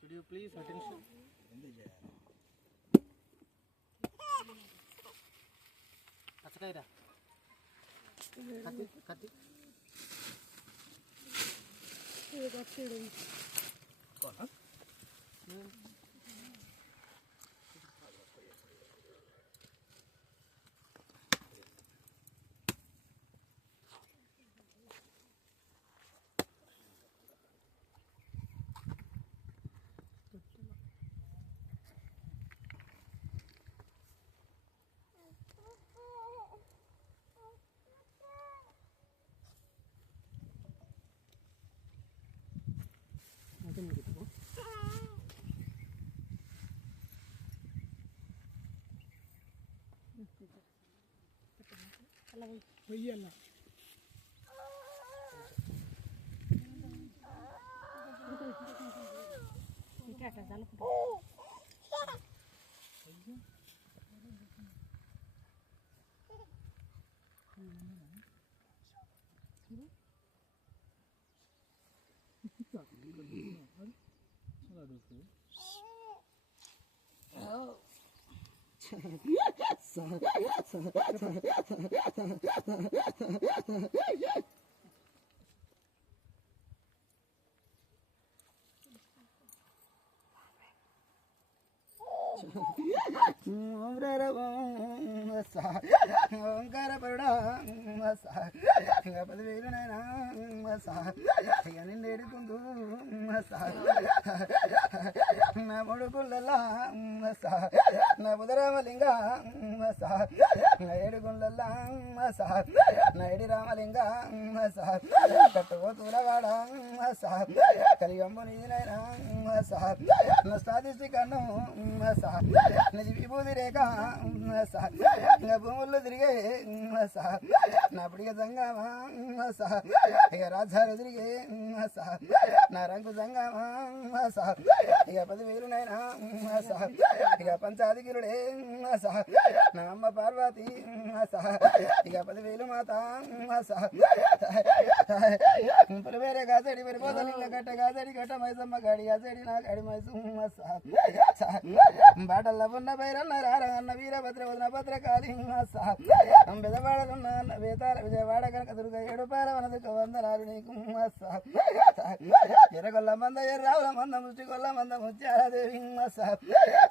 Could you please attention? Kacakaira. Kati, kati. Kona? వెయ్యన్న నిన్నేడుకుందు నా ముడుకుళ్ళల్లా నా బుధరామలింగ నా ఏడుగుళ్ళల్లా నా ఎడి రామలింగ కట్టుకోతులవాడ కలిగంబు నీదినైనా నా సాధిసి కన్ను నిజి విభూతి రేఖ భూముల్లో తిరిగే నా పిడిగ సంగమా ఇక రాజాలు తిరిగే నా రంగు సంగమా ఇక 10,000నైనా ఇక పంచాధికిరుడే నా అమ్మ పార్వతి ఇక 10,000 మాత పులివేరే కాసడి పరిపోతలు ఇళ్ళ గట్ట కాసడి గట్ట మైసమ్మ గాడి కాసడి నా గాడి మైసమ్మ బాటల్లో ఉన్న బైరన్న రారన్న వీరభద్ర వదన భద్రకాళి బెదవాడలున్న వేతాల విజయవాడ కనుక దుర్గ ఏడుపాల వనదుక వందనాలు నీకు ఎర్రగొల్ల మంద ఎర్రావుల మంద ముష్టిగొల్ల మంద ముత్యాలదేవి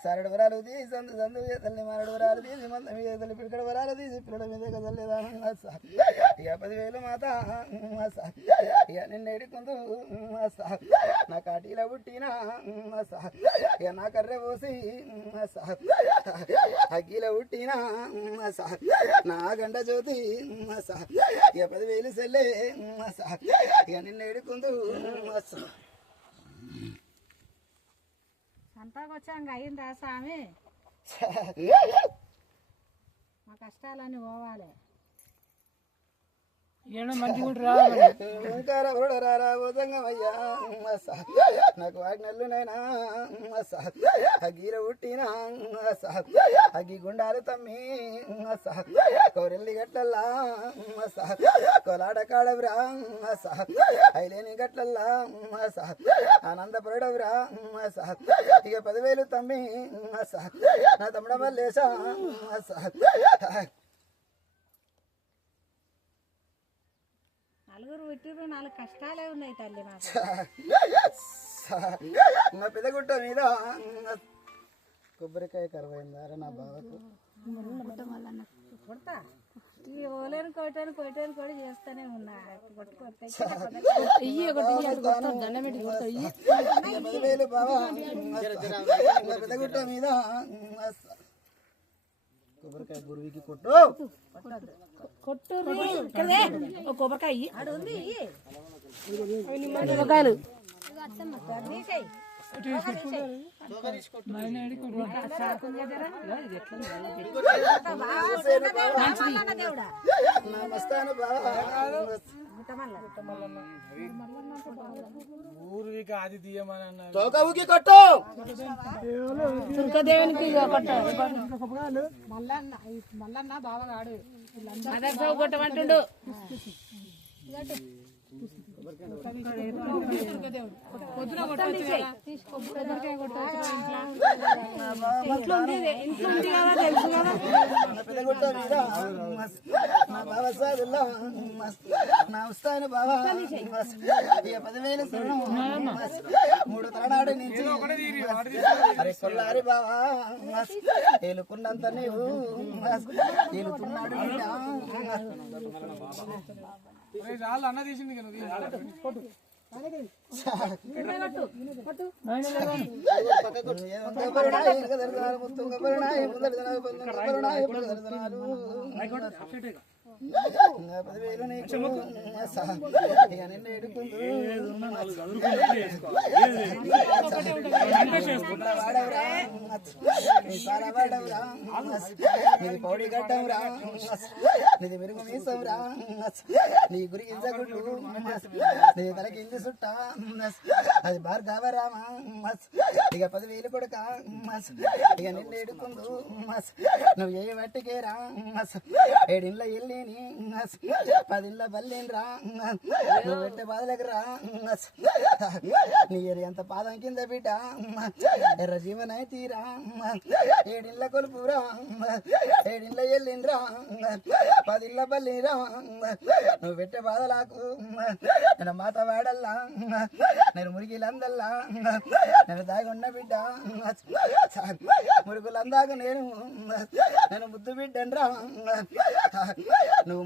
సరడు వరాలు తీసి సందు సందు తల్లి మరడు వరాలు తీసి మంద మీద తల్లి పిడికడ వరాలు తీసి పిల్లల మీద తల్లిదానంగా ఇక 10,000 మాత ఇక నిన్నేడుకుందు నా కాటీలో పుట్టిన ఇక నా కర్రె పోసి అగ్గిలో పుట్టిన నా గండ జ్యోతి ఇక 10,000 సెల్లే ఇక నిన్నేడుకుందు సంతాకొచ్చాక అయిందా స్వామి మా కష్టాలన్నీ పోవాలి నాకు ఆజ్ఞలునైనా అగ్గిలో పుట్టిన అగ్గి గుండాలు తమ్మి కోరెల్లి గట్లల్లా కోలాడ కాడవురా ఐలేని గట్లల్లా ఆనందపడవురా ఇక 10,000 తమ్మి నా తమ్ముడ మల్లేశా నలుగురు పుట్టిరు 4 కష్టాలే ఉన్నాయి తల్లి మాకు నా పెద్దగుట్ట మీద కొబ్బరికాయ కరువైందారా నా బావకు కొడతా ఈ ఓలేని కోటాను కూడా చేస్తూనే ఉన్నా పెద్దగుట్ట మీద కొబ్బరికాయ గురువికి కొట్టు కొబ్బరికాయ నమస్తాను బావా ఊరికి ఆది తీయమని అన్నారు. తోక ఊకి కొట్టు దుర్గదేవునికి మల్లన్న బావగాడు కొట్టమంటుండు పెద్దగుట్ట మీద నా బావ సాదుల్లా నా ఉస్తాను బావా ఇక 10,000 శరణం 3 తలనాడు నుంచి అరే కొల్లారి బావా ఏలుకున్నంత నీవు ఏలుతున్నాడు ఒరేయ్ రాళ్ళు అన్న తీసింది కదా నీది పౌడి గడ్డం రా నీది మెరుగు మీసం రా నీ గురి గింజగుడ్లు నీ తల గింజ సుట్ట అది భార్గవ రామ ఇక 10,000 కొడుక ఇక నిన్ను ఎడుకుందు నువ్వు ఏ వట్టికే రా 7 ఇండ్ల ఎల్లిని 10 ఇండ్ల బల్లిని రా నువ్వు పెట్టే బాధలకు రా నీ ఎంత పాదం కింద బిడ్డ ఎర్ర జీవనై తీరా 7 ఇండ్ల కొలుపురా 7 ఇండ్ల ఎల్లిండ్రా 10 ఇండ్ల బల్లిరా నువ్వు పెట్టే బాధలకు నేను మాత వాడల్లా నేను మురిగిలందల్లా నేను దాగున్న బిడ్డ మురుగులందాక నేను ముద్దు బిడ్డన్రా నువ్వు